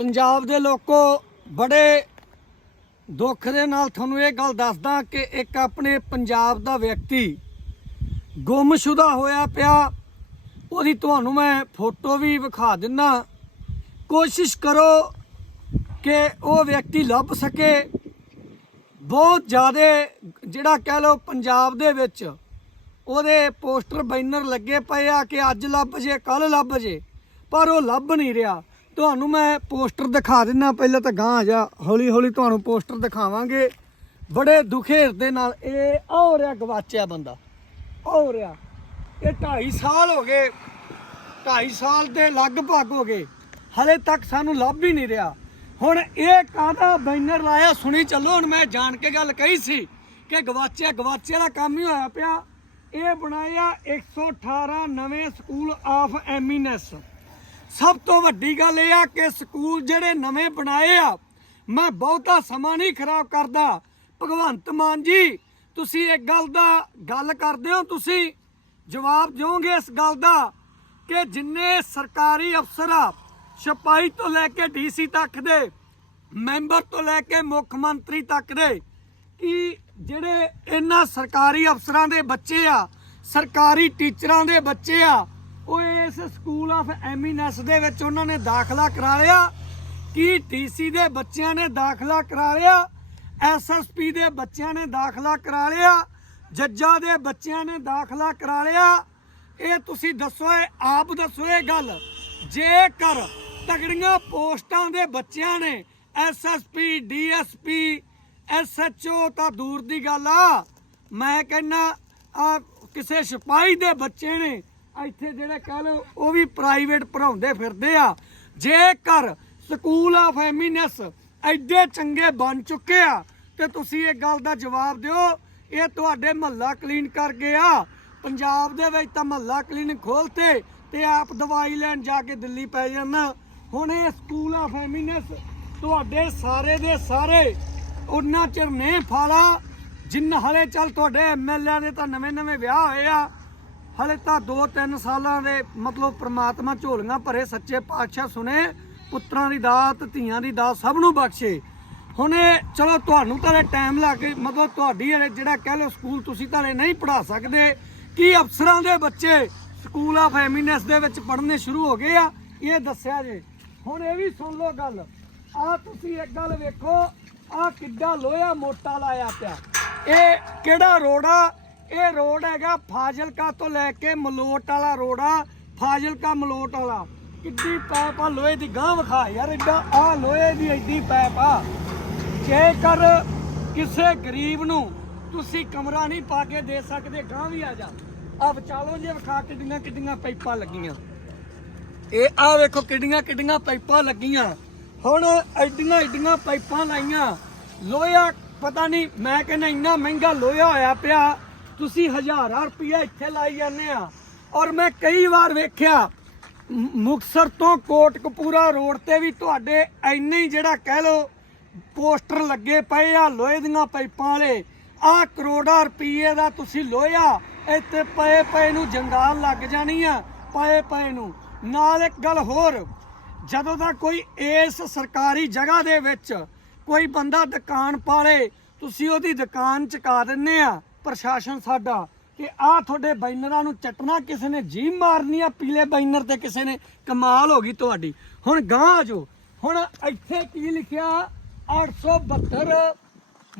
ਪੰਜਾਬ ਦੇ ਲੋਕੋ ਬੜੇ ਦੁੱਖ ਦੇ ਨਾਲ ਤੁਹਾਨੂੰ ਇਹ ਗੱਲ ਦੱਸਦਾ ਕਿ ਇੱਕ ਆਪਣੇ ਪੰਜਾਬ ਦਾ ਵਿਅਕਤੀ ਗੁੰਮਸ਼ੁਦਾ ਹੋਇਆ ਪਿਆ ਉਹਦੀ ਤੁਹਾਨੂੰ ਮੈਂ ਫੋਟੋ ਵੀ ਵਿਖਾ ਦਿੰਨਾ ਕੋਸ਼ਿਸ਼ ਕਰੋ ਕਿ ਉਹ ਵਿਅਕਤੀ ਲੱਭ ਸਕੇ ਬਹੁਤ ਜ਼ਿਆਦਾ ਜਿਹੜਾ ਕਹਿ ਲਓ ਪੰਜਾਬ ਦੇ ਵਿੱਚ ਉਹਦੇ ਪੋਸਟਰ ਬੈਨਰ ਲੱਗੇ ਪਏ ਆ ਕਿ ਅੱਜ ਲੱਭ ਜੇ ਕੱਲ ਲੱਭ ਜੇ ਪਰ ਉਹ ਲੱਭ ਨਹੀਂ ਰਿਹਾ ਤੁਹਾਨੂੰ ਮੈਂ ਪੋਸਟਰ ਦਿਖਾ ਦਿੰਨਾ ਪਹਿਲਾਂ ਤਾਂ ਗਾਂ ਜਾ ਹੌਲੀ ਹੌਲੀ ਤੁਹਾਨੂੰ ਪੋਸਟਰ ਦਿਖਾਵਾਂਗੇ ਬੜੇ ਦੁਖੇ ਹਿਰਦੇ ਨਾਲ ਇਹ ਹੋ ਰਿਹਾ ਗਵਾਚਿਆ ਬੰਦਾ ਹੋ ਰਿਹਾ ਇਹ 2.5 ਸਾਲ ਹੋ ਗਏ 2.5 ਸਾਲ ਦੇ ਲਗਭਗ ਹੋ ਗਏ ਹਲੇ ਤੱਕ ਸਾਨੂੰ ਲੱਭ ਹੀ ਨਹੀਂ ਰਿਹਾ ਹੁਣ ਇਹ ਕਾਹਦਾ ਬੈਨਰ ਲਾਇਆ ਸੁਣੀ ਚੱਲੋ ਹੁਣ ਮੈਂ ਜਾਣ ਕੇ ਗੱਲ ਕਹੀ ਸੀ ਕਿ ਗਵਾਚਿਆ ਗਵਾਚਿਆ ਦਾ ਕੰਮ ਹੀ ਹੋਇਆ ਪਿਆ ਇਹ ਬਣਾਇਆ 118 ਨਵੇਂ ਸਕੂਲ ਆਫ ਐਮੀਨੈਸ ਸਭ ਤੋਂ ਵੱਡੀ ਗੱਲ ਇਹ ਆ ਕਿ ਸਕੂਲ ਜਿਹੜੇ ਨਵੇਂ ਬਣਾਏ ਆ ਮੈਂ ਬਹੁਤਾ ਸਮਾਂ ਨਹੀਂ ਖਰਾਬ ਕਰਦਾ ਭਗਵੰਤ ਮਾਨ ਜੀ ਤੁਸੀਂ ਇੱਕ ਗੱਲ ਦਾ ਗੱਲ ਕਰਦੇ ਹੋ ਤੁਸੀਂ ਜਵਾਬ ਦਿਓਗੇ ਇਸ ਗੱਲ ਦਾ ਕਿ ਜਿੰਨੇ ਸਰਕਾਰੀ ਅਫਸਰ ਆ ਸਿਪਾਹੀ ਤੋਂ ਲੈ ਕੇ ਡੀਸੀ ਤੱਕ ਦੇ ਮੈਂਬਰ ਤੋਂ ਲੈ ਕੇ ਮੁੱਖ ਮੰਤਰੀ ਤੱਕ ਦੇ ਕਿ ਜਿਹੜੇ ਇਹਨਾਂ ਸਰਕਾਰੀ ਅਫਸਰਾਂ ਦੇ ਬੱਚੇ ਆ ਸਰਕਾਰੀ ਟੀਚਰਾਂ ਦੇ ਬੱਚੇ ਆ ਉਹ ਇਸ ਸਕੂਲ ਆਫ ਐਮੀਨੈਂਸ ਦੇ ਵਿੱਚ ਉਹਨਾਂ ਨੇ ਦਾਖਲਾ ਕਰਾ ਲਿਆ ਕੀ ਟੀਸੀ ਦੇ ਬੱਚਿਆਂ ਨੇ ਦਾਖਲਾ ਕਰਾ ਲਿਆ ਐਸਐਸਪੀ ਦੇ ਬੱਚਿਆਂ ਨੇ ਦਾਖਲਾ ਕਰਾ ਲਿਆ ਜੱਜਾਂ ਦੇ ਬੱਚਿਆਂ ਨੇ ਦਾਖਲਾ ਕਰਾ ਲਿਆ ਇਹ ਤੁਸੀਂ ਦੱਸੋ ਇਹ ਆਪ ਦੱਸੋ ਇਹ ਗੱਲ ਜੇਕਰ ਤਗੜੀਆਂ ਪੋਸਟਾਂ ਦੇ ਬੱਚਿਆਂ ਨੇ ਐਸਐਸਪੀ ਡੀਐਸਪੀ ਐਸਐਚਓ ਤਾਂ ਦੂਰ ਦੀ ਗੱਲ ਆ ਮੈਂ ਕਹਿੰਨਾ ਆ ਕਿਸੇ ਸਿਪਾਹੀ ਦੇ ਬੱਚੇ ਨੇ ਇੱਥੇ ਜਿਹੜੇ ਕੱਲ ਉਹ ਵੀ ਪ੍ਰਾਈਵੇਟ ਪੜਾਉਂਦੇ ਫਿਰਦੇ ਆ ਜੇਕਰ ਸਕੂਲ ਆਫ ਐਮਿਨੈਂਸ ਐਡੇ ਚੰਗੇ ਬਣ ਚੁੱਕੇ ਆ ਤੇ ਤੁਸੀਂ ਇਹ ਗੱਲ ਦਾ ਜਵਾਬ ਦਿਓ ਇਹ ਤੁਹਾਡੇ ਮਹੱਲਾ ਕਲੀਨ ਕਰ ਗਿਆ ਪੰਜਾਬ ਦੇ ਵਿੱਚ ਤਾਂ ਮਹੱਲਾ ਕਲੀਨ ਖੋਲਤੇ ਤੇ ਆਪ ਦਵਾਈ ਲੈਣ ਜਾ ਕੇ ਦਿੱਲੀ ਪੈ ਜਾਂਦਾ ਹੁਣ ਇਹ ਸਕੂਲ ਆਫ ਐਮਿਨੈਂਸ ਤੁਹਾਡੇ ਸਾਰੇ ਦੇ ਸਾਰੇ ਉਹਨਾਂ ਚਿਰ ਨੇ ਫਾਲਾ ਜਿੰਨ ਹਲੇ ਚੱਲ ਤੁਹਾਡੇ ਐਮਐਲਏ ਦੇ ਤਾਂ ਨਵੇਂ ਨਵੇਂ ਵਿਆਹ ਹੋਏ ਆ ਹਲੇ ਤਾਂ 2-3 ਸਾਲਾਂ ਦੇ ਮਤਲਬ ਪ੍ਰਮਾਤਮਾ ਝੋਲੀਆਂ ਭਰੇ ਸੱਚੇ ਪਾਤਸ਼ਾਹ ਸੁਨੇ ਪੁੱਤਰਾਂ ਦੀ ਦਾਤ ਧੀਆਂ ਦੀ ਦਾਤ ਸਭ ਨੂੰ ਬਖਸ਼ੇ ਹੁਣ ਇਹ ਚਲੋ ਤੁਹਾਨੂੰ ਤਾਂ ਟਾਈਮ ਲਾ ਕੇ ਮਤਲਬ ਤੁਹਾਡੀ ਜਿਹੜਾ ਕਹਿ ਲੋ ਸਕੂਲ ਤੁਸੀਂ ਤਾਂ ਨਹੀਂ ਪੜਾ ਸਕਦੇ ਕੀ ਅਫਸਰਾਂ ਦੇ ਬੱਚੇ ਸਕੂਲ ਆਫ ਐਮਿਨੈਂਸ ਦੇ ਵਿੱਚ ਪੜ੍ਹਨੇ ਸ਼ੁਰੂ ਹੋ ਗਏ ਆ ਇਹ ਦੱਸਿਆ ਜੇ ਹੁਣ ਇਹ ਵੀ ਸੁਣ ਲੋ ਗੱਲ ਆ ਤੁਸੀਂ ਇੱਕ ਗੱਲ ਵੇਖੋ ਆ ਕਿੱਡਾ ਲੋਹਾ ਮੋਟਾ ਲਾਇਆ ਪਿਆ ਇਹ ਕਿਹੜਾ ਰੋੜਾ ਇਹ ਰੋਡ ਹੈਗਾ ਫਾਜ਼ਿਲਕਾ ਤੋਂ ਲੈ ਕੇ ਮਲੋਟ ਵਾਲਾ ਰੋਡ ਆ ਫਾਜ਼ਿਲਕਾ ਮਲੋਟ ਵਾਲਾ ਕਿੱਡੀ ਪੈਪ ਆ ਲੋਹੇ ਦੀ ਗਾਂ ਵਿਖਾ ਯਾਰ ਇੱਡਾ ਆ ਲੋਹੇ ਦੀ ਐਡੀ ਪੈਪ ਆ ਕਰ ਕਿਸੇ ਗਰੀਬ ਨੂੰ ਤੁਸੀਂ ਕਮਰਾ ਨਹੀਂ ਪਾ ਕੇ ਦੇ ਸਕਦੇ ਗਾਂ ਵੀ ਆ ਜਾ ਆ ਵਿਚਾਲੋ ਜੇ ਵਿਖਾ ਕਿੱਡੀਆਂ ਕਿੱਡੀਆਂ ਪਾਈਪਾਂ ਲੱਗੀਆਂ ਇਹ ਆ ਵੇਖੋ ਕਿੱਡੀਆਂ ਕਿੱਡੀਆਂ ਪਾਈਪਾਂ ਲੱਗੀਆਂ ਹੁਣ ਐਡੀਆਂ ਐਡੀਆਂ ਪਾਈਪਾਂ ਲਾਈਆਂ ਲੋਹਾ ਪਤਾ ਨਹੀਂ ਮੈਂ ਕਹਿੰਦਾ ਇੰਨਾ ਮਹਿੰਗਾ ਲੋਹਾ ਹੋਇਆ ਪਿਆ ਤੁਸੀਂ ਹਜ਼ਾਰਾਂ ਰੁਪਏ ਇੱਥੇ ਲਾਈ ਜਾਂਦੇ ਆ ਔਰ ਮੈਂ ਕਈ ਵਾਰ ਵੇਖਿਆ ਮੁਕਸਰ ਤੋਂ ਕੋਟਕਪੂਰਾ ਰੋਡ ਤੇ ਵੀ ਤੁਹਾਡੇ ਐਨੇ ਹੀ ਜਿਹੜਾ ਕਹਿ ਲੋ ਪੋਸਟਰ ਲੱਗੇ ਪਏ ਆ ਲੋਹੇ ਦੀਆਂ ਪਾਈਪਾਂ ਵਾਲੇ ਆ ਕਰੋੜਾਂ ਰੁਪਏ ਦਾ ਤੁਸੀਂ ਲੋਹਾ ਇੱਥੇ ਪਏ ਪਏ ਨੂੰ ਜੰਗਾਲ ਲੱਗ ਜਾਣੀ ਆ ਪਏ ਪਏ ਨੂੰ ਨਾਲ ਇੱਕ ਗੱਲ ਹੋਰ ਜਦੋਂ ਦਾ ਕੋਈ ਇਸ ਸਰਕਾਰੀ ਜਗ੍ਹਾ ਦੇ ਵਿੱਚ ਕੋਈ ਬੰਦਾ ਦੁਕਾਨ ਪਾਲੇ ਤੁਸੀਂ ਉਹਦੀ ਦੁਕਾਨ ਚਕਾ ਦਿੰਨੇ ਆ ਪ੍ਰਸ਼ਾਸਨ ਸਾਡਾ ਕਿ ਆ ਤੁਹਾਡੇ ਬੈਨਰਾਂ ਨੂੰ ਚਟਣਾ ਕਿਸੇ ਨੇ ਜੀ ਮਾਰਨੀ ਆ ਪੀਲੇ ਬੈਨਰ ਤੇ ਕਿਸੇ ਨੇ ਕਮਾਲ ਹੋ ਗਈ ਤੁਹਾਡੀ ਹੁਣ ਗਾਂ ਆ ਜੋ ਹੁਣ ਇੱਥੇ ਕੀ ਲਿਖਿਆ 872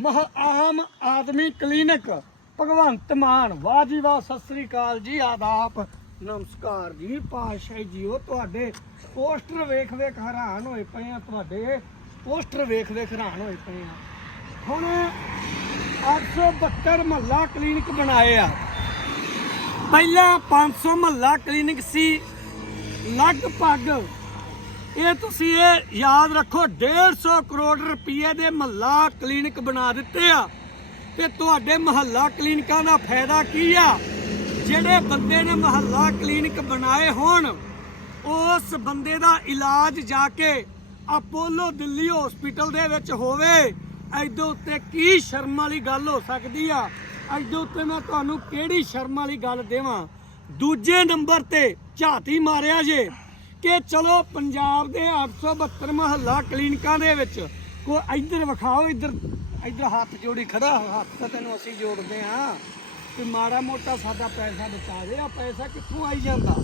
ਮਹਾ ਆਮ ਆਦਮੀ ਕਲੀਨਿਕ ਭਗਵੰਤ ਮਾਨ ਵਾਹ ਜੀ ਵਾਹ ਸਤਿ ਸ੍ਰੀ ਅਕਾਲ ਜੀ ਆਦਾਬ ਨਮਸਕਾਰ ਜੀ ਪਾਸ਼ਾ ਜੀਓ ਤੁਹਾਡੇ ਪੋਸਟਰ ਵੇਖ ਵੇਖ ਹੈਰਾਨ ਹੋਏ ਪਏ ਆ ਤੁਹਾਡੇ ਪੋਸਟਰ ਵੇਖ ਵੇਖ ਹੈਰਾਨ ਹੋਏ ਪਏ ਆ ਹੁਣ 872 ਮਹੱਲਾ ਕਲੀਨਿਕ ਬਣਾਏ ਆ ਪਹਿਲਾਂ 500 ਮਹੱਲਾ ਕਲੀਨਿਕ ਸੀ ਲਗਭਗ ਇਹ ਤੁਸੀਂ ਇਹ ਯਾਦ ਰੱਖੋ 150 ਕਰੋੜ ਰੁਪਏ ਦੇ ਮਹੱਲਾ ਕਲੀਨਿਕ ਬਣਾ ਦਿੱਤੇ ਆ ਤੇ ਤੁਹਾਡੇ ਮਹੱਲਾ ਕਲੀਨਿਕਾਂ ਦਾ ਫਾਇਦਾ ਕੀ ਆ ਜਿਹੜੇ ਬੰਦੇ ਨੇ ਮਹੱਲਾ ਕਲੀਨਿਕ ਬਣਾਏ ਹੋਣ ਉਸ ਬੰਦੇ ਦਾ ਇਲਾਜ ਜਾ ਕੇ ਅਪੋਲੋ ਦਿੱਲੀ ਹਸਪੀਟਲ ਦੇ ਵਿੱਚ ਹੋਵੇ ਐਦੋਂ ਉੱਤੇ ਕੀ ਸ਼ਰਮ ਵਾਲੀ ਗੱਲ ਹੋ ਸਕਦੀ ਆ ਐਦੋਂ ਉੱਤੇ ਮੈਂ ਤੁਹਾਨੂੰ ਕਿਹੜੀ ਸ਼ਰਮ ਵਾਲੀ ਗੱਲ ਦੇਵਾਂ ਦੂਜੇ ਨੰਬਰ ਤੇ ਝਾਤੀ ਮਾਰਿਆ ਜੇ ਕਿ ਚਲੋ ਪੰਜਾਬ ਦੇ 872 ਮਹੱਲਾ ਕਲੀਨਿਕਾਂ ਦੇ ਵਿੱਚ ਕੋ ਇੱਧਰ ਵਿਖਾਓ ਇੱਧਰ ਇੱਧਰ ਹੱਥ ਜੋੜੀ ਖੜਾ ਹੱਥ ਤਾਂ ਤੈਨੂੰ ਅਸੀਂ ਜੋੜਦੇ ਆ ਕਿ ਮਾੜਾ ਮੋਟਾ ਸਾਡਾ ਪੈਸਾ ਬਚਾ ਦੇ ਆ ਪੈਸਾ ਕਿੱਥੋਂ ਆਈ ਜਾਂਦਾ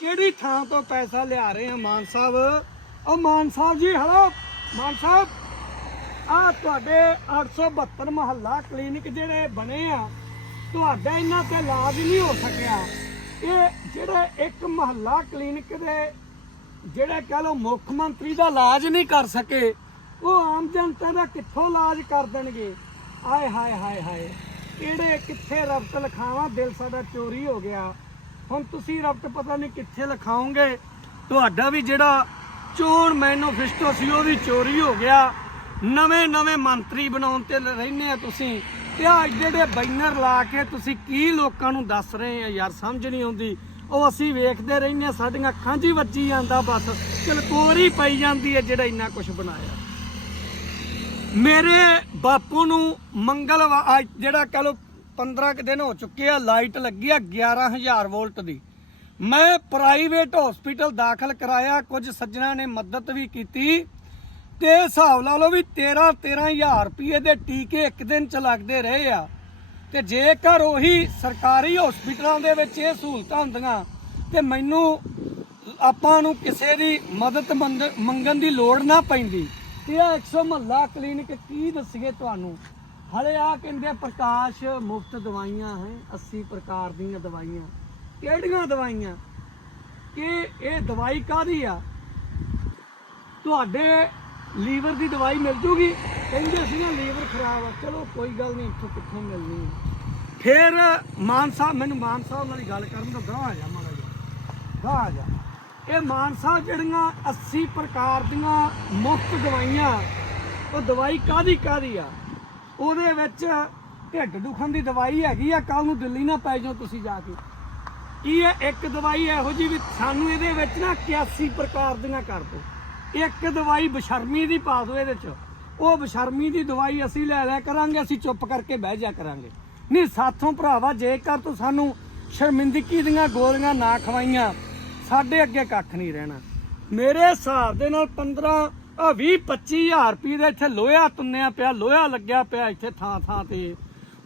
ਕਿਹੜੀ ਥਾਂ ਤੋਂ ਪੈਸਾ ਲਿਆ ਰਹੇ ਆ ਮਾਨ ਸਾਹਿਬ ਉਹ ਮਾਨ ਸਾਹਿਬ ਜੀ ਹਲੋ ਮਾਨ ਸਾਹਿਬ ਆ ਤੁਹਾਡੇ 872 ਮਹੱਲਾ ਕਲੀਨਿਕ ਜਿਹੜੇ ਬਣੇ ਆ ਤੁਹਾਡਾ ਇਹਨਾਂ ਤੇ ਲਾਜ ਨਹੀਂ ਹੋ ਸਕਿਆ ਇਹ ਜਿਹੜਾ ਇੱਕ ਮਹੱਲਾ ਕਲੀਨਿਕ ਦੇ ਜਿਹੜੇ ਕਹ ਲੋ ਮੁੱਖ ਮੰਤਰੀ ਦਾ ਇਲਾਜ ਨਹੀਂ ਕਰ ਸਕੇ ਉਹ ਆਮ ਜਨਤਾ ਦਾ ਕਿੱਥੋਂ ਇਲਾਜ ਕਰ ਦੇਣਗੇ ਆਏ ਹਾਏ ਹਾਏ ਹਾਏ ਕਿਹੜੇ ਕਿੱਥੇ ਰਬਤ ਲਖਾਵਾਂ ਦਿਲ ਸਾਡਾ ਚੋਰੀ ਹੋ ਗਿਆ ਹੁਣ ਤੁਸੀਂ ਰਬਤ ਪਤਾ ਨਹੀਂ ਕਿੱਥੇ ਲਖਾਉਂਗੇ ਤੁਹਾਡਾ ਵੀ ਜਿਹੜਾ ਚੋਣ ਫਿਸ਼ਟੋ ਸੀ ਉਹ ਵੀ ਚੋਰੀ ਹੋ ਗਿਆ ਨਵੇਂ ਨਵੇਂ ਮੰਤਰੀ ਬਣਾਉਣ ਤੇ ਰਹਿੰਦੇ ਆ ਤੁਸੀਂ ਤੇ ਆ ਜਿਹੜੇ ਬੈਨਰ ਲਾ ਕੇ ਤੁਸੀਂ ਕੀ ਲੋਕਾਂ ਨੂੰ ਦੱਸ ਰਹੇ ਆ ਯਾਰ ਸਮਝ ਨਹੀਂ ਆਉਂਦੀ ਉਹ ਅਸੀਂ ਵੇਖਦੇ ਰਹਿੰਦੇ ਆ ਸਾਡੀਆਂ ਅੱਖਾਂ 'ਚ ਹੀ ਵੱਜੀ ਜਾਂਦਾ ਬਸ ਚਲਕੋਰੀ ਪਈ ਜਾਂਦੀ ਹੈ ਜਿਹੜਾ ਇੰਨਾ ਕੁਝ ਬਣਾਇਆ ਮੇਰੇ ਬਾਪੂ ਨੂੰ ਮੰਗਲਵਾਰ ਜਿਹੜਾ ਕੱਲ 15 ਕਿ ਦਿਨ ਹੋ ਚੁੱਕੇ ਆ ਲਾਈਟ ਲੱਗੀ ਆ 11000 ਵੋਲਟ ਦੀ ਮੈਂ ਪ੍ਰਾਈਵੇਟ ਹਸਪੀਟਲ ਦਾਖਲ ਕਰਾਇਆ ਕੁਝ ਸੱਜਣਾ ਨੇ ਮਦਦ ਵੀ ਕੀਤੀ ਤੇ ਹਿਸਾਬ ਲਾ ਲਓ ਵੀ 13 13000 ਰੁਪਏ ਦੇ ਟੀਕੇ ਇੱਕ ਦਿਨ ਚ ਲੱਗਦੇ ਰਹੇ ਆ ਤੇ ਜੇਕਰ ਉਹੀ ਸਰਕਾਰੀ ਹਸਪੀਟਲਾਂ ਦੇ ਵਿੱਚ ਇਹ ਸਹੂਲਤਾਂ ਹੁੰਦੀਆਂ ਤੇ ਮੈਨੂੰ ਆਪਾਂ ਨੂੰ ਕਿਸੇ ਦੀ ਮਦਦ ਮੰਗਣ ਦੀ ਲੋੜ ਨਾ ਪੈਂਦੀ ਤੇ ਆ 100 ਮਹੱਲਾ ਕਲੀਨਿਕ ਕੀ ਦੱਸੀਏ ਤੁਹਾਨੂੰ ਹਲੇ ਆ ਕਹਿੰਦੇ ਪ੍ਰਕਾਸ਼ ਮੁਫਤ ਦਵਾਈਆਂ ਹੈ 80 ਪ੍ਰਕਾਰ ਦੀਆਂ ਦਵਾਈਆਂ ਕਿਹੜੀਆਂ ਦਵਾਈਆਂ ਕਿ ਇਹ ਦਵਾਈ ਕਾਦੀ ਆ ਤੁਹਾਡੇ ਲੀਵਰ ਦੀ ਦਵਾਈ ਮਿਲ ਜੂਗੀ ਕਹਿੰਦੇ ਸੀ ਨਾ ਲੀਵਰ ਖਰਾਬ ਆ ਚਲੋ ਕੋਈ ਗੱਲ ਨਹੀਂ ਇੱਥੋਂ ਕਿੱਥੋਂ ਮਿਲਣੀ ਫਿਰ ਮਾਨ ਸਾਹਿਬ ਮੈਨੂੰ ਮਾਨ ਸਾਹਿਬ ਨਾਲ ਗੱਲ ਕਰਨ ਦਾ ਗਾਹ ਆ ਜਾ ਮਾਰਾ ਜਾ ਗਾਹ ਆ ਜਾ ਇਹ ਮਾਨ ਸਾਹਿਬ ਜਿਹੜੀਆਂ 80 ਪ੍ਰਕਾਰ ਦੀਆਂ ਮੁਫਤ ਦਵਾਈਆਂ ਉਹ ਦਵਾਈ ਕਾਦੀ ਕਾਦੀ ਆ ਉਹਦੇ ਵਿੱਚ ਢਿੱਡ ਦੁਖਣ ਦੀ ਦਵਾਈ ਹੈਗੀ ਆ ਕੱਲ ਨੂੰ ਦਿੱਲੀ ਨਾ ਪੈ ਜਾਓ ਤੁਸੀਂ ਜਾ ਕੇ ਕੀ ਇਹ ਇੱਕ ਦਵਾਈ ਇਹੋ ਜੀ ਵੀ ਸਾਨੂੰ ਇਹਦੇ ਵਿੱਚ ਨਾ 81 ਪ੍ਰਕਾਰ ਦੀਆਂ ਕਰ ਦੋ ਇੱਕ ਦਵਾਈ ਬਸ਼ਰਮੀ ਦੀ ਪਾ ਦੋ ਇਹਦੇ 'ਚ ਉਹ ਬਸ਼ਰਮੀ ਦੀ ਦਵਾਈ ਅਸੀਂ ਲੈ ਲਿਆ ਕਰਾਂਗੇ ਅਸੀਂ ਚੁੱਪ ਕਰਕੇ ਬਹਿ ਜਾ ਕਰਾਂਗੇ ਨਹੀਂ ਸਾਥੋਂ ਭਰਾਵਾ ਜੇਕਰ ਤੂੰ ਸਾਨੂੰ ਸ਼ਰਮਿੰਦਗੀ ਦੀਆਂ ਗੋਲੀਆਂ ਨਾ ਖਵਾਈਆਂ ਸਾਡੇ ਅੱਗੇ ਕੱਖ ਨਹੀਂ ਰਹਿਣਾ ਮੇਰੇ ਹਿਸਾਬ ਦੇ ਨਾਲ 15 ਆ 20 25000 ਰੁਪਏ ਦੇ ਇੱਥੇ ਲੋਹਾ ਤੁੰਨਿਆ ਪਿਆ ਲੋਹਾ ਲੱਗਿਆ ਪਿਆ ਇੱਥੇ ਥਾਂ ਥਾਂ ਤੇ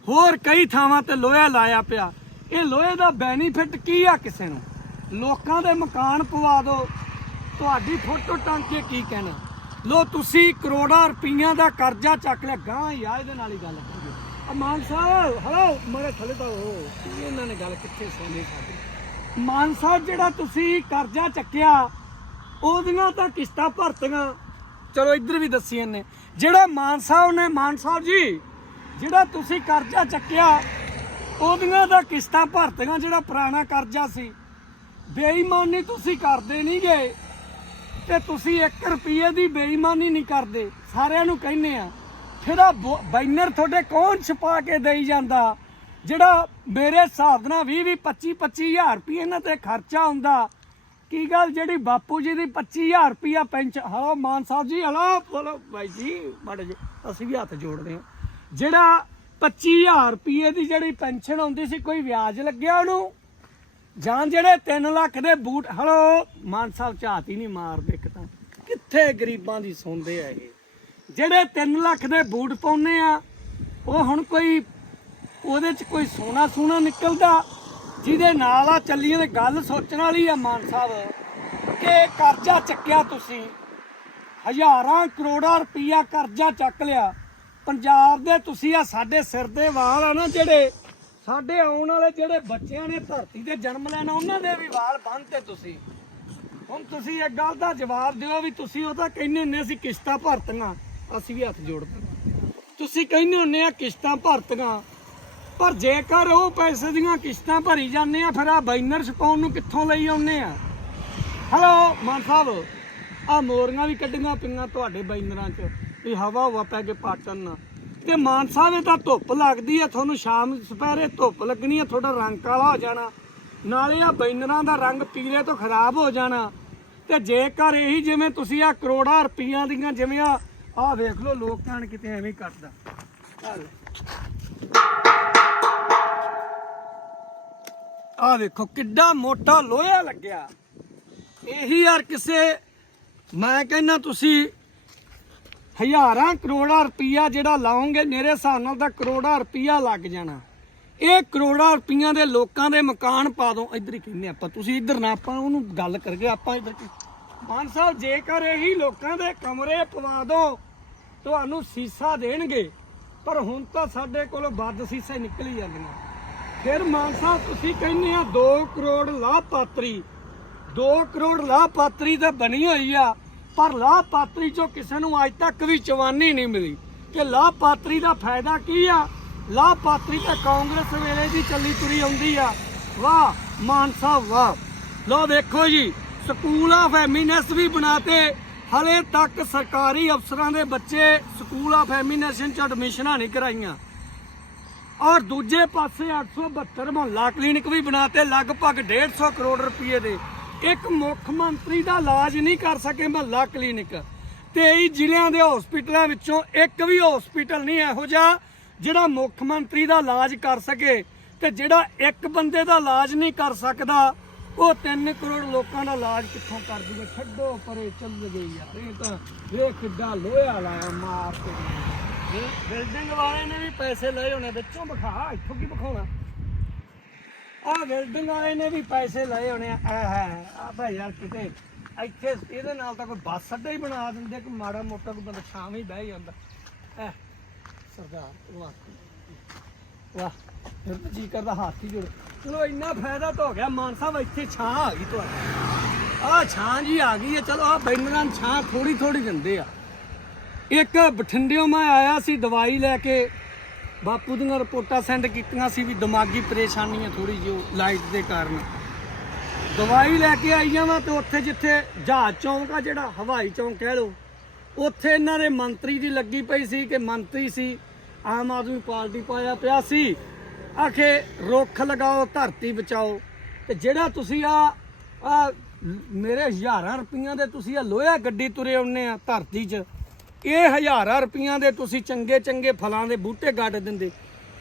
ਹੋਰ ਕਈ ਥਾਵਾਂ ਤੇ ਲੋਹਾ ਲਾਇਆ ਪਿਆ ਇਹ ਲੋਹੇ ਦਾ ਬੈਨੀਫਿਟ ਕੀ ਆ ਕਿਸੇ ਨੂੰ ਲੋਕਾਂ ਦੇ ਮਕਾਨ ਪਵਾ ਦਿਓ ਤੁਹਾਡੀ ਫੋਟੋ ਟੰਗ ਕੇ ਕੀ ਕਹਿਣਾ ਲੋ ਤੁਸੀਂ ਕਰੋੜਾਂ ਰੁਪਈਆਂ ਦਾ ਕਰਜ਼ਾ ਚੱਕ ਲਿਆ ਗਾਂ ਯਾਰ ਇਹਦੇ ਨਾਲ ਹੀ ਗੱਲ ਕਰੀਏ ਆ ਮਾਨ ਸਾਹਿਬ ਹਲੋ ਮਰੇ ਥਲੇ ਤਾਂ ਹੋ ਇਹਨਾਂ ਨੇ ਗੱਲ ਕਿੱਥੇ ਸੋਨੇ ਸਾਡੀ ਮਾਨ ਸਾਹਿਬ ਜਿਹੜਾ ਤੁਸੀਂ ਕਰਜ਼ਾ ਚੱਕਿਆ ਉਹਦੀਆਂ ਤਾਂ ਕਿਸ਼ਤਾਂ ਭਰਤੀਆਂ ਚਲੋ ਇੱਧਰ ਵੀ ਦੱਸੀ ਇਹਨੇ ਜਿਹੜਾ ਮਾਨ ਸਾਹਿਬ ਨੇ ਮਾਨ ਸਾਹਿਬ ਜੀ ਜਿਹੜਾ ਤੁਸੀਂ ਕਰਜ਼ਾ ਚੱਕਿਆ ਉਹਦੀਆਂ ਦਾ ਕਿਸ਼ਤਾਂ ਭਰਤੀਆਂ ਜਿਹੜਾ ਪੁਰਾਣਾ ਕਰਜ਼ਾ ਸੀ ਬੇਈਮਾਨੀ ਤੁਸੀਂ ਕਰਦੇ ਨਹੀਂਗੇ ਤੇ ਤੁਸੀਂ 1 ਰੁਪਏ ਦੀ ਬੇਈਮਾਨੀ ਨਹੀਂ ਕਰਦੇ ਸਾਰਿਆਂ ਨੂੰ ਕਹਿੰਨੇ ਆ ਫਿਰ ਆ ਬੈਨਰ ਤੁਹਾਡੇ ਕੌਣ ਛਪਾ ਕੇ ਦੇਈ ਜਾਂਦਾ ਜਿਹੜਾ ਮੇਰੇ ਹਿਸਾਬ ਨਾਲ 20 20 25 25000 ਰੁਪਏ ਇਹਨਾਂ ਤੇ ਖਰਚਾ ਹੁੰਦਾ ਕੀ ਗੱਲ ਜਿਹੜੀ ਬਾਪੂ ਜੀ ਦੀ 25000 ਰੁਪਿਆ ਪੈਂਚ ਹਲੋ ਮਾਨ ਸਾਹਿਬ ਜੀ ਹਲੋ ਬੋਲੋ ਬਾਈ ਜੀ ਮਾੜੇ ਜੀ ਅਸੀਂ ਵੀ ਹੱਥ ਜੋੜਦੇ ਹਾਂ ਜਿਹੜਾ 25000 ਰੁਪਏ ਦੀ ਜਿਹੜੀ ਪੈਨਸ਼ਨ ਆਉਂਦੀ ਸੀ ਕੋਈ ਵਿਆਜ ਲੱਗਿਆ ਉਹਨੂੰ ਜਾਂ ਜਿਹੜੇ 3 ਲੱਖ ਦੇ ਬੂਟ ਹਲੋ ਮਾਨ ਸਾਹਿਬ ਹੀ ਨਹੀਂ ਮਾਰਦੇ ਇੱਕ ਤਾਂ ਕਿੱਥੇ ਗਰੀਬਾਂ ਦੀ ਸੁਣਦੇ ਆ ਇਹ ਜਿਹੜੇ 3 ਲੱਖ ਦੇ ਬੂਟ ਪਾਉਨੇ ਆ ਉਹ ਹੁਣ ਕੋਈ ਉਹਦੇ ਚ ਕੋਈ ਸੋਨਾ ਸੋਨਾ ਨਿਕਲਦਾ ਜਿਹਦੇ ਨਾਲ ਆ ਚੱਲੀਆਂ ਦੇ ਗੱਲ ਸੋਚਣ ਵਾਲੀ ਆ ਮਾਨ ਸਾਹਿਬ ਕਿ ਕਰਜ਼ਾ ਚੱਕਿਆ ਤੁਸੀਂ ਹਜ਼ਾਰਾਂ ਕਰੋੜਾਂ ਰੁਪਈਆ ਕਰਜ਼ਾ ਚੱਕ ਲਿਆ ਪੰਜਾਬ ਦੇ ਤੁਸੀਂ ਆ ਸਾਡੇ ਸਿਰ ਦੇ ਵਾਲ ਆ ਨਾ ਜਿਹੜੇ ਸਾਡੇ ਆਉਣ ਵਾਲੇ ਜਿਹੜੇ ਬੱਚਿਆਂ ਨੇ ਧਰਤੀ ਤੇ ਜਨਮ ਲੈਣਾ ਉਹਨਾਂ ਦੇ ਵੀ ਵਾਲ ਬੰਨਤੇ ਤੁਸੀਂ ਹੁਣ ਤੁਸੀਂ ਇੱਕ ਗੱਲ ਦਾ ਜਵਾਬ ਦਿਓ ਵੀ ਤੁਸੀਂ ਉਹ ਤਾਂ ਕਹਿੰਦੇ ਹੁੰਦੇ ਸੀ ਕਿਸ਼ਤਾਂ ਭਰਤੀਆਂ ਅਸੀਂ ਵੀ ਹੱਥ ਜੋੜਦੇ ਤੁਸੀਂ ਕਹਿੰਦੇ ਹੁੰਦੇ ਆ ਕਿਸ਼ਤਾਂ ਭਰਤੀਆਂ ਪਰ ਜੇਕਰ ਉਹ ਪੈਸੇ ਦੀਆਂ ਕਿਸ਼ਤਾਂ ਭਰੀ ਜਾਂਦੇ ਆ ਫਿਰ ਆ ਬੈਨਰ ਸਪਾਉਣ ਨੂੰ ਕਿੱਥੋਂ ਲਈ ਆਉਂਦੇ ਆ ਹਲੋ ਮਾਨ ਸਾਹਿਬ ਆ ਮੋਰੀਆਂ ਵੀ ਕੱਢੀਆਂ ਪਿੰਨਾ ਤੁਹਾਡੇ ਬੈਨਰਾਂ 'ਚ ਵੀ ਹਵਾ ਹਵਾ ਪੈ ਕੇ ਪਾਟਣ ਨਾ ਤੇ ਮਾਨ ਸਾਹਿਬ ਤਾਂ ਧੁੱਪ ਲੱਗਦੀ ਹੈ ਤੁਹਾਨੂੰ ਸ਼ਾਮ ਸਪਹਿਰੇ ਧੁੱਪ ਲੱਗਣੀ ਹੈ ਤੁਹਾਡਾ ਰੰਗ ਕਾਲਾ ਹੋ ਜਾਣਾ ਨਾਲੇ ਆ ਬੈਨਰਾਂ ਦਾ ਰੰਗ ਪੀਲੇ ਤੋਂ ਖਰਾਬ ਹੋ ਜਾਣਾ ਤੇ ਜੇਕਰ ਇਹੀ ਜਿਵੇਂ ਤੁਸੀਂ ਆ ਕਰੋੜਾਂ ਰੁਪਈਆਂ ਦੀਆਂ ਜਿਵੇਂ ਆ ਆ ਵੇਖ ਲਓ ਲੋਕ ਕਹਣ ਕਿਤੇ ਐਵੇਂ ਕਰਦਾ ਆ ਵੇਖੋ ਕਿੱਡਾ ਮੋਟਾ ਲੋਹਾ ਲੱਗਿਆ ਇਹੀ ਯਾਰ ਕਿਸੇ ਮੈਂ ਕਹਿੰਨਾ ਤੁਸੀਂ ਹਜ਼ਾਰਾਂ ਕਰੋੜਾਂ ਰੁਪਈਆ ਜਿਹੜਾ ਲਾਉਂਗੇ ਮੇਰੇ ਹਿਸਾਬ ਨਾਲ ਤਾਂ ਕਰੋੜਾਂ ਰੁਪਈਆ ਲੱਗ ਜਾਣਾ ਇਹ ਕਰੋੜਾਂ ਰੁਪਈਆ ਦੇ ਲੋਕਾਂ ਦੇ ਮਕਾਨ ਪਾ ਦੋ ਇੱਧਰ ਹੀ ਕਹਿੰਦੇ ਆਪਾਂ ਤੁਸੀਂ ਇੱਧਰ ਨਾ ਆਪਾਂ ਉਹਨੂੰ ਗੱਲ ਕਰਕੇ ਆਪਾਂ ਇੱਧਰ ਮਾਨ ਸਾਹਿਬ ਜੇਕਰ ਇਹੀ ਲੋਕਾਂ ਦੇ ਕਮਰੇ ਪਵਾ ਦੋ ਤੁਹਾਨੂੰ ਸੀਸਾ ਦੇਣਗੇ ਪਰ ਹੁਣ ਤਾਂ ਸਾਡੇ ਕੋਲ ਵੱਧ ਸੀਸੇ ਨਿਕਲੀ ਜਾਂਦੀਆਂ ਫਿਰ ਮਾਨ ਸਾਹਿਬ ਤੁਸੀਂ ਕਹਿੰਦੇ ਆ 2 ਕਰੋੜ ਲਾਭਪਾਤਰੀ 2 ਕਰੋੜ ਲਾਭਪਾਤਰੀ ਤਾਂ ਬਣੀ ਹੋਈ ਆ ਪਰ ਲਾਭਪਾਤਰੀ ਚੋਂ ਕਿਸੇ ਨੂੰ ਅੱਜ ਤੱਕ ਵੀ ਚਵਾਨੀ ਨਹੀਂ ਮਿਲੀ ਕਿ ਲਾਭਪਾਤਰੀ ਦਾ ਫਾਇਦਾ ਕੀ ਆ ਲਾਭਪਾਤਰੀ ਤਾਂ ਕਾਂਗਰਸ ਵੇਲੇ ਦੀ ਚੱਲੀ ਤੁਰੀ ਆਉਂਦੀ ਆ ਵਾਹ ਮਾਨ ਸਾਹਿਬ ਵਾਹ ਲੋ ਵੇਖੋ ਜੀ ਸਕੂਲ ਆਫ ਐਮੀਨੈਸ ਵੀ ਬਣਾਤੇ ਹਲੇ ਤੱਕ ਸਰਕਾਰੀ ਅਫਸਰਾਂ ਦੇ ਬੱਚੇ ਸਕੂਲ ਆਫ ਐਮੀਨੇਸ਼ਨ ਚ ਐਡਮਿਸ਼ਨਾਂ ਨਹੀਂ ਕਰਾਈਆਂ ਔਰ ਦੂਜੇ ਪਾਸੇ 872 ਮਹੱਲਾ ਕਲੀਨਿਕ ਵੀ ਬਣਾਤੇ ਲਗਭਗ 150 ਕਰੋੜ ਰੁਪਏ ਦੇ ਇੱਕ ਮੁੱਖ ਮੰਤਰੀ ਦਾ ਇਲਾਜ ਨਹੀਂ ਕਰ ਸਕੇ ਮਹੱਲਾ ਕਲੀਨਿਕ 23 ਜ਼ਿਲ੍ਹਿਆਂ ਦੇ ਹਸਪੀਟਲਾਂ ਵਿੱਚੋਂ ਇੱਕ ਵੀ ਹਸਪੀਟਲ ਨਹੀਂ ਇਹੋ ਜਿਹਾ ਜਿਹੜਾ ਮੁੱਖ ਮੰਤਰੀ ਦਾ ਇਲਾਜ ਕਰ ਸਕੇ ਤੇ ਜਿਹੜਾ ਇੱਕ ਬੰਦੇ ਦਾ ਇਲਾਜ ਨਹੀਂ ਕਰ ਸਕਦਾ ਉਹ 3 ਕਰੋੜ ਲੋਕਾਂ ਦਾ ਇਲਾਜ ਕਿੱਥੋਂ ਕਰ ਦੂਗਾ ਛੱਡੋ ਪਰੇ ਚੱਲ ਗਈ ਯਾਰ ਇਹ ਤਾਂ ਵੇਖ ਕਿੱਡਾ ਲੋਹਾ ਲਾਇਆ ਮਾਰ ਕੇ ਬਿਲਡਿੰਗ ਵਾਲੇ ਨੇ ਵੀ ਪੈਸੇ ਲਏ ਹੋਣੇ ਵਿੱਚੋਂ ਬਖਾ ਇੱਥੋਂ ਕੀ ਬਖਾਉਣਾ ਆ ਬਿਲਡਿੰਗ ਵਾਲੇ ਨੇ ਵੀ ਪੈਸੇ ਲਏ ਹੋਣੇ ਆ ਆ ਹੈ ਆ ਭਾਈ ਯਾਰ ਕਿਤੇ ਇੱਥੇ ਇਹਦੇ ਨਾਲ ਤਾਂ ਕੋਈ ਬੱਸ ਅੱਡਾ ਹੀ ਬਣਾ ਦਿੰਦੇ ਕਿ ਮਾੜਾ ਮੋਟਾ ਕੋਈ ਬੰਦਾ ਸ਼ਾਮ ਹੀ ਬਹਿ ਜਾਂਦਾ ਐ ਸਰਦਾਰ ਵਾਹ ਵਾਹ ਫਿਰ ਜੀ ਕਰਦਾ ਹੱਥ ਹੀ ਜੁੜ ਚਲੋ ਇੰਨਾ ਫਾਇਦਾ ਤਾਂ ਹੋ ਗਿਆ ਮਾਨ ਸਾਹਿਬ ਇੱਥੇ ਛਾਂ ਆ ਗਈ ਤੁਹਾਡੀ ਆ ਛਾਂ ਜੀ ਆ ਗਈ ਹੈ ਚਲੋ ਆ ਬੈਨਰਾਂ ਛਾਂ ਥੋੜੀ ਥੋੜੀ ਦਿੰਦੇ ਆ ਇੱਕ ਬਠਿੰਡਿਓਂ ਮੈਂ ਆਇਆ ਸੀ ਦਵਾਈ ਲੈ ਕੇ ਬਾਪੂ ਦੀਆਂ ਰਿਪੋਰਟਾਂ ਸੈਂਡ ਕੀਤੀਆਂ ਸੀ ਵੀ ਦਿਮਾਗੀ ਪਰੇਸ਼ਾਨੀ ਹੈ ਥੋੜੀ ਜਿਹੀ ਲਾਈਟ ਦੇ ਕਾਰਨ ਦਵਾਈ ਲੈ ਕੇ ਆਈਆਂ ਜਾਵਾਂ ਤੇ ਉੱਥੇ ਜਿੱਥੇ ਜਹਾਜ਼ ਚੌਂਕ ਆ ਜਿਹੜਾ ਹਵਾਈ ਚੌਂਕ ਕਹਿ ਲਓ ਉੱਥੇ ਇਹਨਾਂ ਦੇ ਮੰਤਰੀ ਦੀ ਲੱਗੀ ਪਈ ਸੀ ਕਿ ਮੰਤਰੀ ਸੀ ਆਮ ਆਦਮੀ ਪਾਰਟੀ ਪਾਇਆ ਪਿਆ ਸੀ ਆਖੇ ਰੁੱਖ ਲਗਾਓ ਧਰਤੀ ਬਚਾਓ ਤੇ ਜਿਹੜਾ ਤੁਸੀਂ ਆ ਮੇਰੇ ਹਜ਼ਾਰਾਂ ਰੁਪਈਆਂ ਦੇ ਤੁਸੀਂ ਆ ਲੋਹਾ ਗੱਡੀ ਤੁਰੇ ਆਉਨੇ ਆ ਧਰਤੀ 'ਚ ਇਹ ਹਜ਼ਾਰਾਂ ਰੁਪਈਆਂ ਦੇ ਤੁਸੀਂ ਚੰਗੇ ਚੰਗੇ ਫਲਾਂ ਦੇ ਬੂਟੇ ਗੱਡ ਦਿੰਦੇ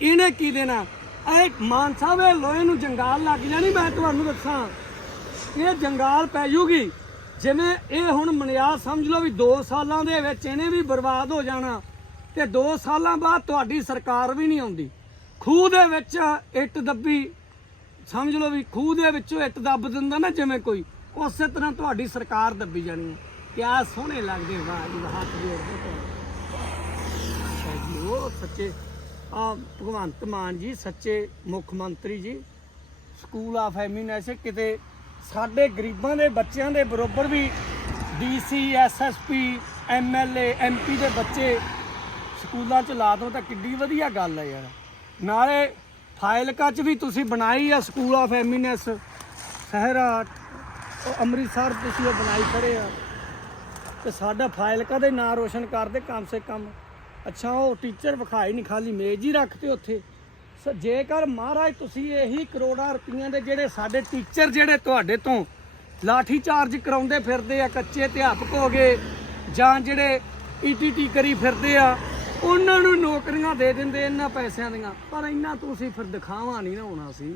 ਇਹਨੇ ਕੀ ਦੇਣਾ ਇਹ ਮਾਨਸਾ ਵੇ ਲੋਹੇ ਨੂੰ ਜੰਗਾਲ ਲੱਗ ਜਾਣੀ ਮੈਂ ਤੁਹਾਨੂੰ ਦੱਸਾਂ ਇਹ ਜੰਗਾਲ ਪੈ ਜੂਗੀ ਜਿਵੇਂ ਇਹ ਹੁਣ ਮਨਿਆ ਸਮਝ ਲਓ ਵੀ 2 ਸਾਲਾਂ ਦੇ ਵਿੱਚ ਇਹਨੇ ਵੀ ਬਰਬਾਦ ਹੋ ਜਾਣਾ ਤੇ 2 ਸਾਲਾਂ ਬਾਅਦ ਤੁਹਾਡੀ ਸਰਕਾਰ ਵੀ ਨਹੀਂ ਆਉਂਦੀ ਖੂਹ ਦੇ ਵਿੱਚ ਇੱਟ ਦੱਬੀ ਸਮਝ ਲਓ ਵੀ ਖੂਹ ਦੇ ਵਿੱਚੋਂ ਇੱਟ ਦੱਬ ਦਿੰਦਾ ਨਾ ਜਿਵੇਂ ਕੋਈ ਉਸੇ ਤਰ੍ਹਾਂ ਤੁਹਾਡੀ ਸਰਕਾਰ ਦੱਬੀ ਜਾਣੀ ਹੈ ਕਿਆ ਸੋਹਣੇ ਲੱਗਦੇ ਵਾਹ ਜੀ ਹੱਥ ਜੋੜਦੇ ਅੱਛਾ ਜੀ ਉਹ ਸੱਚੇ ਆ ਭਗਵੰਤ ਮਾਨ ਜੀ ਸੱਚੇ ਮੁੱਖ ਮੰਤਰੀ ਜੀ ਸਕੂਲ ਆਫ ਐਮਿਨੈਂਸ ਕਿਤੇ ਸਾਡੇ ਗਰੀਬਾਂ ਦੇ ਬੱਚਿਆਂ ਦੇ ਬਰੋਬਰ ਵੀ ਡੀਸੀ ਐਸਐਸਪੀ ਐਮਐਲਏ ਐਮਪੀ ਦੇ ਬੱਚੇ ਸਕੂਲਾਂ 'ਚ ਲਾ ਦੋ ਤਾਂ ਕਿੱਡੀ ਵਧੀਆ ਗੱਲ ਹੈ ਯਾਰ ਨਾਲੇ ਫਾਇਲਕਾ 'ਚ ਵੀ ਤੁਸੀਂ ਬਣਾਈ ਆ ਸਕੂਲ ਆਫ ਐਮਿਨੈਂਸ ਸਹਿਰਾ ਅੰਮ੍ਰਿਤਸਰ ਤੁਸੀਂ ਇਹ ਬਣਾਈ ਖੜੇ ਆ ਤੇ ਸਾਡਾ ਫਾਈਲ ਕਦੇ ਨਾ ਰੋਸ਼ਨ ਕਰਦੇ ਕੰਮ ਸੇ ਕੰਮ ਅੱਛਾ ਉਹ ਟੀਚਰ ਵਿਖਾਈ ਨਹੀਂ ਖਾਲੀ ਮੇਜ ਹੀ ਰੱਖਤੇ ਉੱਥੇ ਜੇਕਰ ਮਹਾਰਾਜ ਤੁਸੀਂ ਇਹੀ ਕਰੋੜਾਂ ਰੁਪਈਆਂ ਦੇ ਜਿਹੜੇ ਸਾਡੇ ਟੀਚਰ ਜਿਹੜੇ ਤੁਹਾਡੇ ਤੋਂ ਲਾਠੀ ਚਾਰਜ ਕਰਾਉਂਦੇ ਫਿਰਦੇ ਆ ਕੱਚੇ ਅਧਿਆਪਕ ਹੋ ਗਏ ਜਾਂ ਜਿਹੜੇ ਈਟੀਟੀ e ਕਰੀ ਫਿਰਦੇ ਆ ਉਹਨਾਂ ਨੂੰ ਨੌਕਰੀਆਂ ਦੇ ਦਿੰਦੇ ਇਹਨਾਂ ਪੈਸਿਆਂ ਦੀਆਂ ਪਰ ਇਹਨਾਂ ਤੁਸੀਂ ਫਿਰ ਦਿਖਾਵਾ ਨਹੀਂ ਨਾ ਹੋਣਾ ਸੀ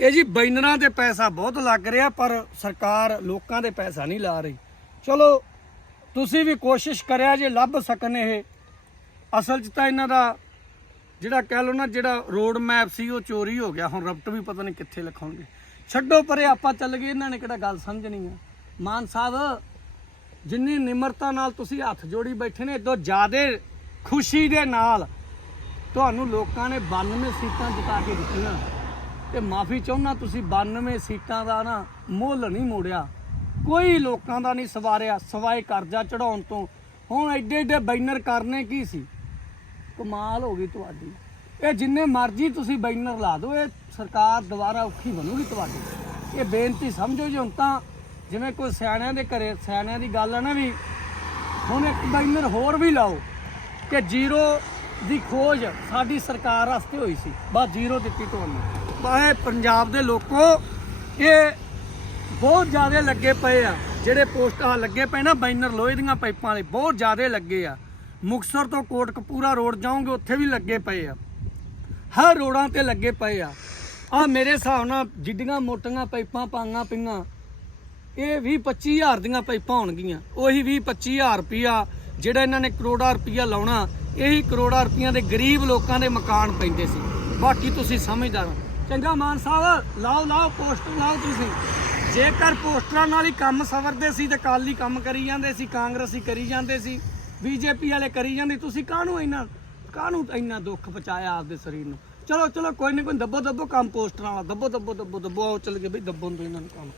ਇਹ ਜੀ ਬੈਨਰਾਂ ਤੇ ਪੈਸਾ ਬਹੁਤ ਲੱਗ ਰਿਹਾ ਪਰ ਸਰਕਾਰ ਲੋਕਾਂ ਦੇ ਪੈਸਾ ਨਹੀਂ ਲਾ ਰਹੀ ਚਲੋ ਤੁਸੀਂ ਵੀ ਕੋਸ਼ਿਸ਼ ਕਰਿਆ ਜੇ ਲੱਭ ਸਕਣ ਇਹ ਅਸਲ 'ਚ ਤਾਂ ਇਹਨਾਂ ਦਾ ਜਿਹੜਾ ਕਹਿ ਲਓ ਨਾ ਜਿਹੜਾ ਰੋਡ ਮੈਪ ਸੀ ਉਹ ਚੋਰੀ ਹੋ ਗਿਆ ਹੁਣ ਰਪਟ ਵੀ ਪਤਾ ਨਹੀਂ ਕਿੱਥੇ ਲਿਖਾਉਣਗੇ ਛੱਡੋ ਪਰੇ ਆਪਾਂ ਚੱਲ ਗਏ ਇਹਨਾਂ ਨੇ ਕਿਹੜਾ ਗੱਲ ਸਮਝਣੀ ਆ ਮਾਨ ਸਾਹਿਬ ਜਿੰਨੀ ਨਿਮਰਤਾ ਨਾਲ ਤੁਸੀਂ ਹੱਥ ਜੋੜੀ ਬੈਠੇ ਨੇ ਇਦੋਂ ਜ਼ਿਆਦੇ ਖੁਸ਼ੀ ਦੇ ਨਾਲ ਤੁਹਾਨੂੰ ਲੋਕਾਂ ਨੇ 92 ਸੀਟਾਂ ਜਿਤਾ ਕੇ ਦਿੱਤੀਆਂ ਤੇ ਮਾਫੀ ਚਾਹੁੰਨਾ ਤੁਸੀਂ 92 ਸੀਟਾਂ ਦਾ ਨਾ ਮੁੱਲ ਨਹੀਂ ਮੋੜਿਆ ਕੋਈ ਲੋਕਾਂ ਦਾ ਨਹੀਂ ਸਵਾਰਿਆ ਸਵਾਏ ਕਰਜ਼ਾ ਚੜਾਉਣ ਤੋਂ ਹੁਣ ਐਡੇ ਐਡੇ ਬੈਨਰ ਕਰਨੇ ਕੀ ਸੀ ਕਮਾਲ ਹੋ ਗਈ ਤੁਹਾਡੀ ਇਹ ਜਿੰਨੇ ਮਰਜ਼ੀ ਤੁਸੀਂ ਬੈਨਰ ਲਾ ਦਿਓ ਇਹ ਸਰਕਾਰ ਦੁਬਾਰਾ ਔਖੀ ਬਣੂਗੀ ਤੁਹਾਡੀ ਇਹ ਬੇਨਤੀ ਸਮਝੋ ਜੀ ਹੁਣ ਤਾਂ ਜਿਵੇਂ ਕੋਈ ਸਿਆਣਿਆਂ ਦੇ ਘਰੇ ਸਿਆਣਿਆਂ ਦੀ ਗੱਲ ਹੈ ਨਾ ਵੀ ਹੁਣ ਇੱਕ ਬੈਨਰ ਹੋਰ ਵੀ ਲਾਓ ਕਿ ਜ਼ੀਰੋ ਦੀ ਖੋਜ ਸਾਡੀ ਸਰਕਾਰ ਵਾਸਤੇ ਹੋਈ ਸੀ ਬਸ ਜ਼ੀਰੋ ਦਿੱਤੀ ਤੁਹਾਨੂੰ ਬਾਹੇ ਪੰਜਾਬ ਦੇ ਲੋਕੋ ਇਹ ਬਹੁਤ ਜ਼ਿਆਦਾ ਲੱਗੇ ਪਏ ਆ ਜਿਹੜੇ ਪੋਸਟ ਆ ਲੱਗੇ ਪਏ ਨਾ ਬੈਨਰ ਲੋਹੇ ਦੀਆਂ ਪਾਈਪਾਂ ਦੇ ਬਹੁਤ ਜ਼ਿਆਦਾ ਲੱਗੇ ਆ ਮੁਕਸਰ ਤੋਂ ਕੋਟਕਪੂਰਾ ਰੋਡ ਜਾਓਗੇ ਉੱਥੇ ਵੀ ਲੱਗੇ ਪਏ ਆ ਹਰ ਰੋਡਾਂ ਤੇ ਲੱਗੇ ਪਏ ਆ ਆ ਮੇਰੇ ਹਿਸਾਬ ਨਾਲ ਜਿੱਡੀਆਂ ਮੋਟੀਆਂ ਪਾਈਪਾਂ ਪਾਂਗਾ ਪਿੰਗਾ ਇਹ 20 25000 ਦੀਆਂ ਪਾਈਪਾਂ ਹੋਣਗੀਆਂ ਉਹੀ 20 25000 ਰੁਪਿਆ ਜਿਹੜਾ ਇਹਨਾਂ ਨੇ ਕਰੋੜਾ ਰੁਪਿਆ ਲਾਉਣਾ ਇਹੀ ਕਰੋੜਾ ਰੁਪਿਆ ਦੇ ਗਰੀਬ ਲੋਕਾਂ ਦੇ ਮਕਾਨ ਪੈਂਦੇ ਸੀ ਬਾਕੀ ਤੁਸੀਂ ਸਮਝਦਾਰ ਚੰਗਾ ਮਾਨ ਸਾਹਿਬ ਲਾਓ ਲਾਓ ਪੋਸਟ ਲਾਓ ਤੁਸੀਂ ਜੇਕਰ ਪੋਸਟਰਾਂ ਨਾਲ ਹੀ ਕੰਮ ਸਵਰਦੇ ਸੀ ਤੇ ਕੱਲ ਹੀ ਕੰਮ ਕਰੀ ਜਾਂਦੇ ਸੀ ਕਾਂਗਰਸੀ ਕਰੀ ਜਾਂਦੇ ਸੀ ਬੀਜੇਪੀ ਵਾਲੇ ਕਰੀ ਜਾਂਦੇ ਤੁਸੀਂ ਕਾਹਨੂੰ ਇੰਨਾ ਕਾਹਨੂੰ ਇੰਨਾ ਦੁੱਖ ਪਹੁੰਚਾਇਆ ਆਪਦੇ ਸਰੀਰ ਨੂੰ ਚਲੋ ਚਲੋ ਕੋਈ ਨਹੀਂ ਕੋਈ ਦੱਬੋ ਦੱਬੋ ਕੰਮ ਪੋਸਟਰਾਂ ਵਾਲਾ ਦੱਬੋ ਦੱਬੋ ਦੱਬੋ ਦੱਬੋ ਚੱਲ ਗਏ ਬਈ ਦੱਬੋ ਨੂੰ ਇਹਨਾਂ ਨੂੰ ਕੰਮ